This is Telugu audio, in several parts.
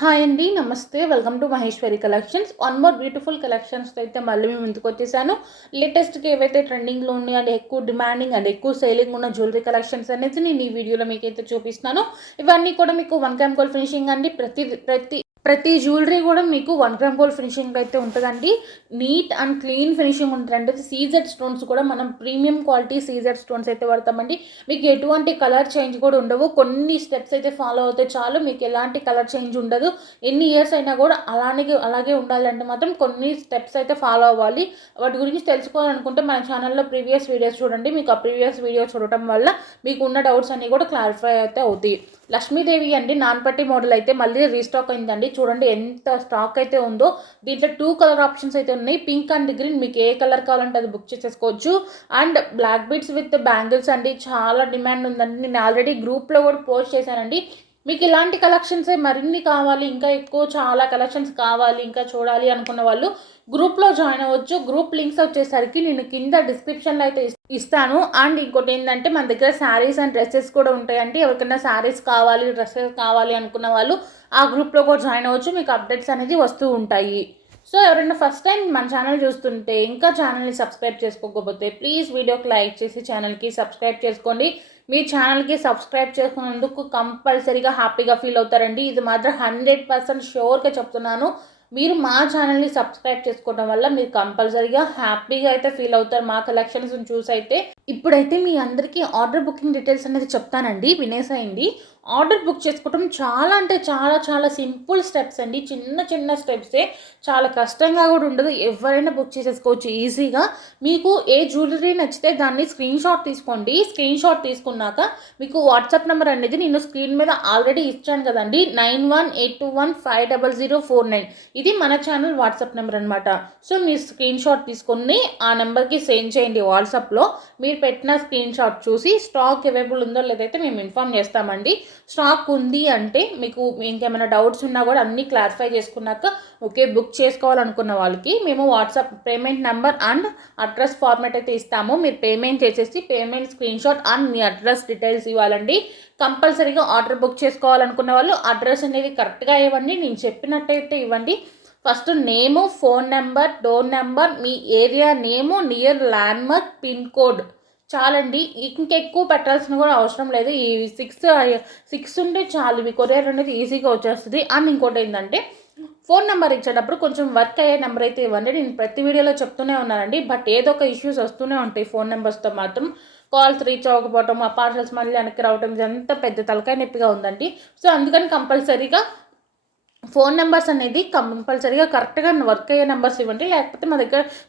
హాయ్ అండి. నమస్తే. Welcome to Maheshwari collections. One more beautiful కలెక్షన్స్‌తో అయితే మళ్ళీ మీ ముందుకొచ్చేసాను. లేటెస్ట్‌గా ఏవైతే ట్రెండింగ్‌లో ఉన్నాయో అండ్ ఎక్కువ డిమాండింగ్ అండ్ ఎక్కువ సేలింగ్ ఉన్న జ్యువెలరీ కలెక్షన్స్ అనేది నేను ఈ వీడియోలో మీకైతే చూపిస్తున్నాను. ఇవన్నీ కూడా మీకు 1 గ్రామ్ గోల్డ్ ఫినిషింగ్ అండి. ప్రతి జ్యువెలరీ కూడా మీకు 1 గ్రామ్ గోల్డ్ ఫినిషింగ్ అయితే ఉంటుందండి. నీట్ అండ్ క్లీన్ ఫినిషింగ్ ఉంటుందండి. సీజెడ్ స్టోన్స్ కూడా మనం ప్రీమియం క్వాలిటీ సీజెడ్ స్టోన్స్ అయితే వాడతామండి. మీకు ఎటువంటి కలర్ చేంజ్ కూడా ఉండవు. కొన్ని స్టెప్స్ అయితే ఫాలో అవుతే చాలు, మీకు ఎలాంటి కలర్ చేంజ్ ఉండదు. ఎన్ని ఇయర్స్ అయినా కూడా అలాగే ఉండాలంటే మాత్రం కొన్ని స్టెప్స్ అయితే ఫాలో అవ్వాలి. వాటి గురించి తెలుసుకోవాలనుకుంటే మన ఛానల్లో ప్రీవియస్ వీడియోస్ చూడండి. మీకు ఆ ప్రీవియస్ వీడియో చూడటం వల్ల మీకు ఉన్న డౌట్స్ అన్నీ కూడా క్లారిఫై అయితే అవుతాయి. లక్ష్మీదేవి అండి నాన్పట్టి మోడల్ అయితే మళ్ళీ రీస్టాక్ అయిందండి. చూడండి ఎంత స్టాక్ అయితే ఉందో. దీంట్లో 2 కలర్ ఆప్షన్స్ అయితే ఉన్నాయి, పింక్ అండ్ గ్రీన్. మీకు ఏ కలర్ కావాలంటే అది బుక్ చేసేసుకోవచ్చు. And black beads with bangles అండి, చాలా డిమాండ్ ఉందండి. నేను ఆల్రెడీ గ్రూప్లో కూడా పోస్ట్ చేశానండి. మీకు ఇలాంటి కలెక్షన్సే మరిన్ని కావాలి, ఇంకా ఎక్కువ చాలా కలెక్షన్స్ కావాలి, ఇంకా చూడాలి అనుకున్న వాళ్ళు గ్రూప్లో జాయిన్ అవ్వచ్చు. గ్రూప్ లింక్స్ వచ్చేసరికి నేను కింద డిస్క్రిప్షన్లో అయితే ఇస్తాను. అండ్ ఇంకోటి ఏంటంటే మన దగ్గర శారీస్ అండ్ డ్రెస్సెస్ కూడా ఉంటాయండి. ఎవరికైనా శారీస్ కావాలి, డ్రెస్సెస్ కావాలి అనుకున్న వాళ్ళు ఆ గ్రూప్లో కూడా జాయిన్ అవ్వచ్చు. మీకు అప్డేట్స్ అనేది వస్తూ ఉంటాయి. సో ఎవరైనా ఫస్ట్ టైం మన ఛానల్ చూస్తుంటే ఇంకా ఛానల్ని సబ్స్క్రైబ్ చేసుకోకపోతే ప్లీజ్ వీడియోకి లైక్ చేసి ఛానల్కి సబ్స్క్రైబ్ చేసుకోండి. మీ ఛానల్కి సబ్స్క్రైబ్ చేసుకున్నందుకు కంపల్సరీగా హ్యాపీగా ఫీల్ అవుతారండి. ఇది మాత్రం 100% షూర్గా చెప్తున్నాను. మీరు మా ఛానల్ని సబ్స్క్రైబ్ చేసుకోవడం వల్ల మీరు కంపల్సరీగా హ్యాపీగా అయితే ఫీల్ అవుతారు మా కలెక్షన్స్ చూసి అయితే. ఇప్పుడైతే మీ అందరికీ ఆర్డర్ బుకింగ్ డీటెయిల్స్ అనేది చెప్తానండి, వినేసేయండి. ఆర్డర్ బుక్ చేసుకోవడం చాలా అంటే చాలా చాలా సింపుల్ స్టెప్స్ అండి. చిన్న చిన్న స్టెప్సే, చాలా కష్టంగా కూడా ఉండదు. ఎవరైనా బుక్ చేసేసుకోవచ్చు ఈజీగా. మీకు ఏ జ్యువెలరీ నచ్చితే దాన్ని స్క్రీన్ షాట్ తీసుకోండి. స్క్రీన్ షాట్ తీసుకున్నాక మీకు వాట్సాప్ నెంబర్ అనేది నేను స్క్రీన్ మీద ఆల్రెడీ ఇచ్చాను కదండి, 9182150049. ఇది మన ఛానల్ వాట్సాప్ నెంబర్ అనమాట. సో మీరు స్క్రీన్ షాట్ తీసుకొని ఆ నెంబర్కి సెండ్ చేయండి వాట్సాప్లో. మీరు పెట్టిన స్క్రీన్ షాట్ చూసి స్టాక్ అవైలబుల్ ఉందో లేదైతే మేము ఇన్ఫామ్ చేస్తామండి. స్టాక్ ఉంది అంటే మీకు ఇంకేమైనా డౌట్స్ ఉన్నా కూడా అన్నీ క్లారిఫై చేసుకున్నాక ఓకే బుక్ చేసుకోవాలనుకున్న వాళ్ళకి మేము WhatsApp payment number and address format అయితే ఇస్తాము. మీరు పేమెంట్ చేసేసి payment screen shot and me address details ఇవ్వాలండి. కంపల్సరీగా ఆర్డర్ బుక్ చేసుకోవాలనుకున్న వాళ్ళు అడ్రస్ అనేది కరెక్ట్గా ఇవ్వండి, నేను చెప్పినట్టయితే ఇవ్వండి. First name, phone number, door number, మీ area name, near landmark, pin code చాలండి. ఇంకెక్కువ పెట్టాల్సిన కూడా అవసరం లేదు. ఈ సిక్స్ ఉంటే చాలు, మీ కొరియర్ అనేది ఈజీగా వచ్చేస్తుంది. అండ్ ఇంకోటి ఏంటంటే ఫోన్ నెంబర్ ఇచ్చేటప్పుడు కొంచెం వర్క్ అయ్యే నెంబర్ అయితే ఇవ్వండి. నేను ప్రతి వీడియోలో చెప్తూనే ఉన్నానండి, బట్ ఏదో ఒక ఇష్యూస్ వస్తూనే ఉంటాయి ఫోన్ నెంబర్స్తో మాత్రం. కాల్స్ రీచ్ అవ్వకపోవటం, ఆ పార్సల్స్ మళ్ళీ వెనక్కి రావటం, ఇదంతా పెద్ద తలకాయ నొప్పిగా ఉందండి. సో అందుకని కంపల్సరీగా ఫోన్ నెంబర్స్ అనేది కంపల్సరీగా కరెక్ట్గా వర్క్ అయ్యే నెంబర్స్ ఇవ్వండి. లేకపోతే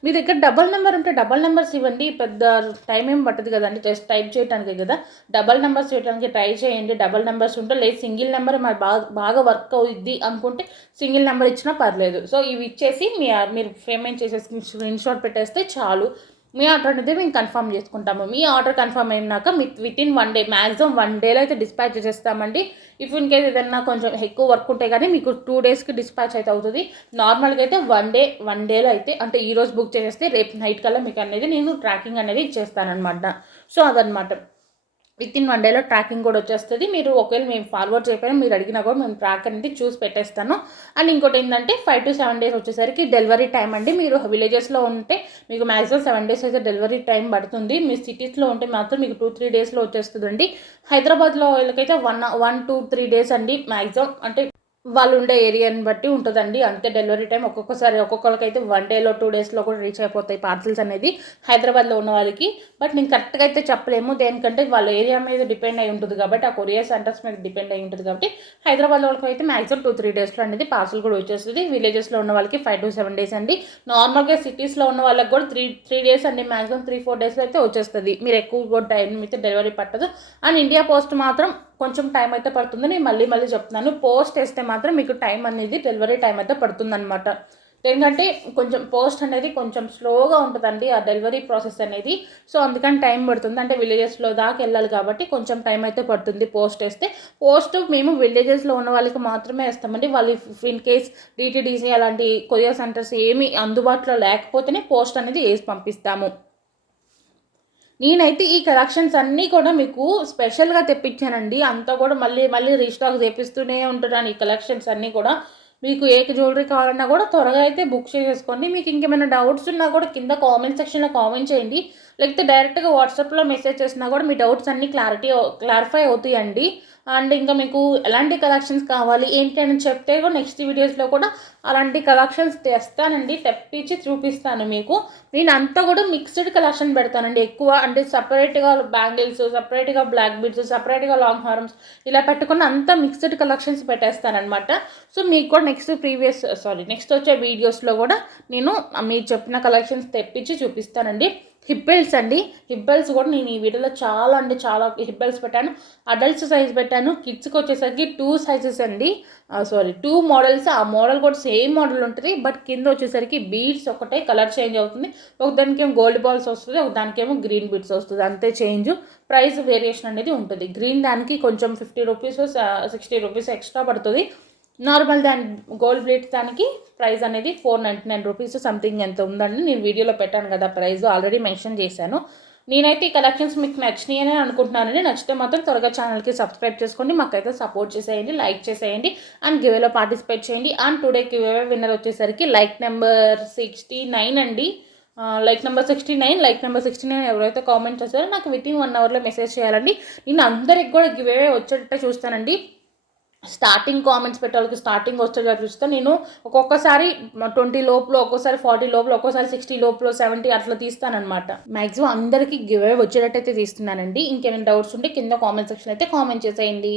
మీ దగ్గర డబల్ నెంబర్ ఉంటే డబల్ నెంబర్స్ ఇవ్వండి. పెద్ద టైం ఏం పట్టదు కదండి, జస్ట్ టైప్ చేయడానికి కదా. డబల్ నెంబర్స్ చేయడానికి ట్రై చేయండి. డబల్ నెంబర్స్ ఉంటే లేదు, సింగిల్ నెంబర్ మరి బాగా వర్క్ అవుద్ది అనుకుంటే సింగిల్ నెంబర్ ఇచ్చినా పర్లేదు. సో ఇవి ఇచ్చేసి మీరు పేమెంట్ చేసేసి స్క్రీన్ షాట్ పెట్టేస్తే చాలు. మీ ఆర్డర్ అనేది మేము కన్ఫర్మ్ చేసుకుంటాము. మీ ఆర్డర్ కన్ఫర్మ్ అయినాక వితిన్ 1 డే, మ్యాక్సిమం 1 డేలో అయితే డిస్పాచ్ చేసేస్తామండి. ఇఫ్ ఇన్ కేస్ ఏదైనా కొంచెం ఎక్కువ వర్క్ ఉంటే కానీ మీకు 2 డేస్కి డిస్పాచ్ అయితే అవుతుంది. నార్మల్గా అయితే 1 డేలో అయితే, అంటే ఈరోజు బుక్ చేసేస్తే రేపు నైట్ కల్లా మీకు అనేది నేను ట్రాకింగ్ అనేది ఇచ్చేస్తానమాట. సో అదనమాట, వితిన్ 1 డేలో ట్రాకింగ్ కూడా వచ్చేస్తుంది. మీరు ఒకవేళ మేము ఫార్వర్డ్ చేయకపోయినా మీరు అడిగినా కూడా మేము ట్రాక్ అనేది చూసి పెట్టేస్తాను. అండ్ ఇంకోటి ఏంటంటే 5 to 7 డేస్ వచ్చేసరికి డెలివరీ టైం అండి. మీరు విలేజెస్లో ఉంటే మీకు మ్యాక్సిమం 7 డేస్ అయితే డెలివరీ టైం పడుతుంది. మీ సిటీస్లో ఉంటే మాత్రం మీకు 2-3 డేస్లో వచ్చేస్తుందండి. హైదరాబాద్లో వాళ్ళకైతే 1-2-3 డేస్ అండి మ్యాక్సిమం. అంటే వాళ్ళు ఉండే ఏరియాని బట్టి ఉంటుందండి అంతే డెలివరీ టైం. ఒక్కొక్కరికైతే 1 డేలో 2 డేస్లో కూడా రీచ్ అయిపోతాయి పార్సల్స్ అనేది హైదరాబాద్లో ఉన్న వాళ్ళకి. బట్ నేను కరెక్ట్గా అయితే చెప్పలేము, దేనికంటే వాళ్ళ ఏరియా మీద డిపెండ్ అయి ఉంటుంది కాబట్టి, ఆ కొరియర్ సెంటర్స్ మీద డిపెండ్ అయి ఉంటుంది కాబట్టి హైదరాబాద్లో వాళ్ళకి అయితే మ్యాక్సిమం 2-3 డేస్లో అనేది పార్సల్ కూడా వచ్చేస్తుంది. విలేజెస్లో ఉన్న వాళ్ళకి 5 to 7 డేస్ అండి. నార్మల్గా సిటీస్లో ఉన్న వాళ్ళకి కూడా 3 డేస్ అండి, మ్యాక్సిమం 3-4 డేస్లో అయితే వచ్చేస్తుంది. మీరు ఎక్కువ కూడా టైం అయితే డెలివరీ పట్టదు. అండ్ ఇండియా పోస్ట్ మాత్రం కొంచెం టైం అయితే పడుతుంది. నేను మళ్ళీ చెప్తున్నాను, పోస్ట్ వేస్తే మాత్రం మీకు టైం అనేది డెలివరీ టైం అయితే పడుతుందన్నమాట. ఎందుకంటే కొంచెం పోస్ట్ అనేది కొంచెం స్లోగా ఉంటుందండి ఆ డెలివరీ ప్రాసెస్ అనేది. సో అందుకని టైం పడుతుంది. అంటే విలేజెస్లో దాకా వెళ్ళాలి కాబట్టి కొంచెం టైం అయితే పడుతుంది పోస్ట్ వేస్తే. పోస్ట్ మేము విలేజెస్లో ఉన్న వాళ్ళకి మాత్రమే వేస్తామండి. వాళ్ళు ఇన్ కేస్ డిటీడీసీ అలాంటి కొరియర్ సెంటర్స్ ఏమీ అందుబాటులో లేకపోతేనే పోస్ట్ అనేది వేసి పంపిస్తాము. నేనైతే ఈ కలెక్షన్స్ అన్నీ కూడా మీకు స్పెషల్గా తెప్పించానండి. అంతా కూడా మళ్ళీ మళ్ళీ రీస్టాక్ చేపిస్తూనే ఉంటున్నాను. ఈ కలెక్షన్స్ అన్నీ కూడా మీకు ఏ జ్యువెలరీ కావాలన్నా కూడా త్వరగా అయితే బుక్ చేసేసుకోండి. మీకు ఇంకేమైనా డౌట్స్ ఉన్నా కూడా కింద కామెంట్ సెక్షన్లో కామెంట్ చేయండి. లేకపోతే డైరెక్ట్గా వాట్సాప్లో మెసేజ్ చేసినా కూడా మీ డౌట్స్ అన్నీ క్లారిఫై అవుతాయండి. అండ్ ఇంకా మీకు ఎలాంటి కలెక్షన్స్ కావాలి ఏంటి అని చెప్తే కూడా నెక్స్ట్ వీడియోస్లో కూడా అలాంటి కలెక్షన్స్ తెస్తానండి, తెప్పించి చూపిస్తాను మీకు. నేను అంతా కూడా మిక్స్డ్ కలెక్షన్ పెడతానండి ఎక్కువ. అంటే సపరేట్గా బ్యాంగిల్స్, సపరేట్గా బ్లాక్ బీడ్స్, సపరేట్గా లాంగ్ హార్మ్స్ ఇలా పెట్టుకుని అంతా మిక్స్డ్ కలెక్షన్స్ పెట్టేస్తానమాట. సో మీకు కూడా నెక్స్ట్ వచ్చే వీడియోస్లో కూడా నేను మీరు చెప్పిన కలెక్షన్స్ తెప్పించి చూపిస్తానండి. హిప్ బెల్ట్స్ అండి. హిప్ బెల్ట్స్ కూడా నేను ఈ వీడియోలో చాలా హిప్ బెల్ట్స్ పెట్టాను. అడల్ట్స్ సైజ్ పెట్టాను. కిడ్స్కి వచ్చేసరికి 2 సైజెస్ అండి. 2 మోడల్స్. ఆ మోడల్ కూడా సేమ్ మోడల్ ఉంటుంది. బట్ కింద వచ్చేసరికి బీడ్స్ ఒకటే కలర్ చేంజ్ అవుతుంది. ఒకదానికేమో గోల్డ్ బాల్స్ వస్తుంది, ఒకదానికేమో గ్రీన్ బీడ్స్ వస్తుంది. అంతే చేంజ్. ప్రైస్ వేరియేషన్ అనేది ఉంటుంది. గ్రీన్ దానికి కొంచెం 50 రూపీస్ 60 రూపీస్ ఎక్స్ట్రా పడుతుంది. నార్మల్ దాని గోల్డ్ ప్లేట్స్ దానికి ప్రైస్ అనేది 499 రూపీస్ సంథింగ్ ఎంత ఉందండి. నేను వీడియోలో పెట్టాను కదా, ప్రైస్ ఆల్రెడీ మెన్షన్ చేశాను. నేనైతే ఈ కలెక్షన్స్ మీకు నచ్చినాయి అని అనుకుంటున్నానండి. నచ్చితే మాత్రం త్వరగా ఛానల్కి సబ్స్క్రైబ్ చేసుకోండి, మాకైతే సపోర్ట్ చేసేయండి, లైక్ చేసేయండి అండ్ గివేలో పార్టిసిపేట్ చేయండి. అండ్ టుడే గివే విన్నర్ వచ్చేసరికి లైక్ నెంబర్ 69 అండి. లైక్ నెంబర్ 69 ఎవరైతే కామెంట్ చేస్తారో నాకు వితిన్ 1 అవర్లో మెసేజ్ చేయాలండి. నేను అందరికి కూడా గివే వచ్చేటట్టే చూస్తానండి. స్టార్టింగ్ కామెంట్స్ పెట్టే వాళ్ళకి స్టార్టింగ్ వచ్చేగా చూస్తాను. నేను ఒక్కొక్కసారి 20 లోపల, ఒక్కోసారి 40 లోపల, ఒక్కోసారి 60 లోపల, 70 అట్లా తీస్తానమాట. మ్యాక్సిమం అందరికీ గివ్ అవే వచ్చేటట్టయితే తీస్తున్నానండి. ఇంకేమైనా డౌట్స్ ఉంటే కింద కామెంట్ సెక్షన్ అయితే కామెంట్ చేసేయండి.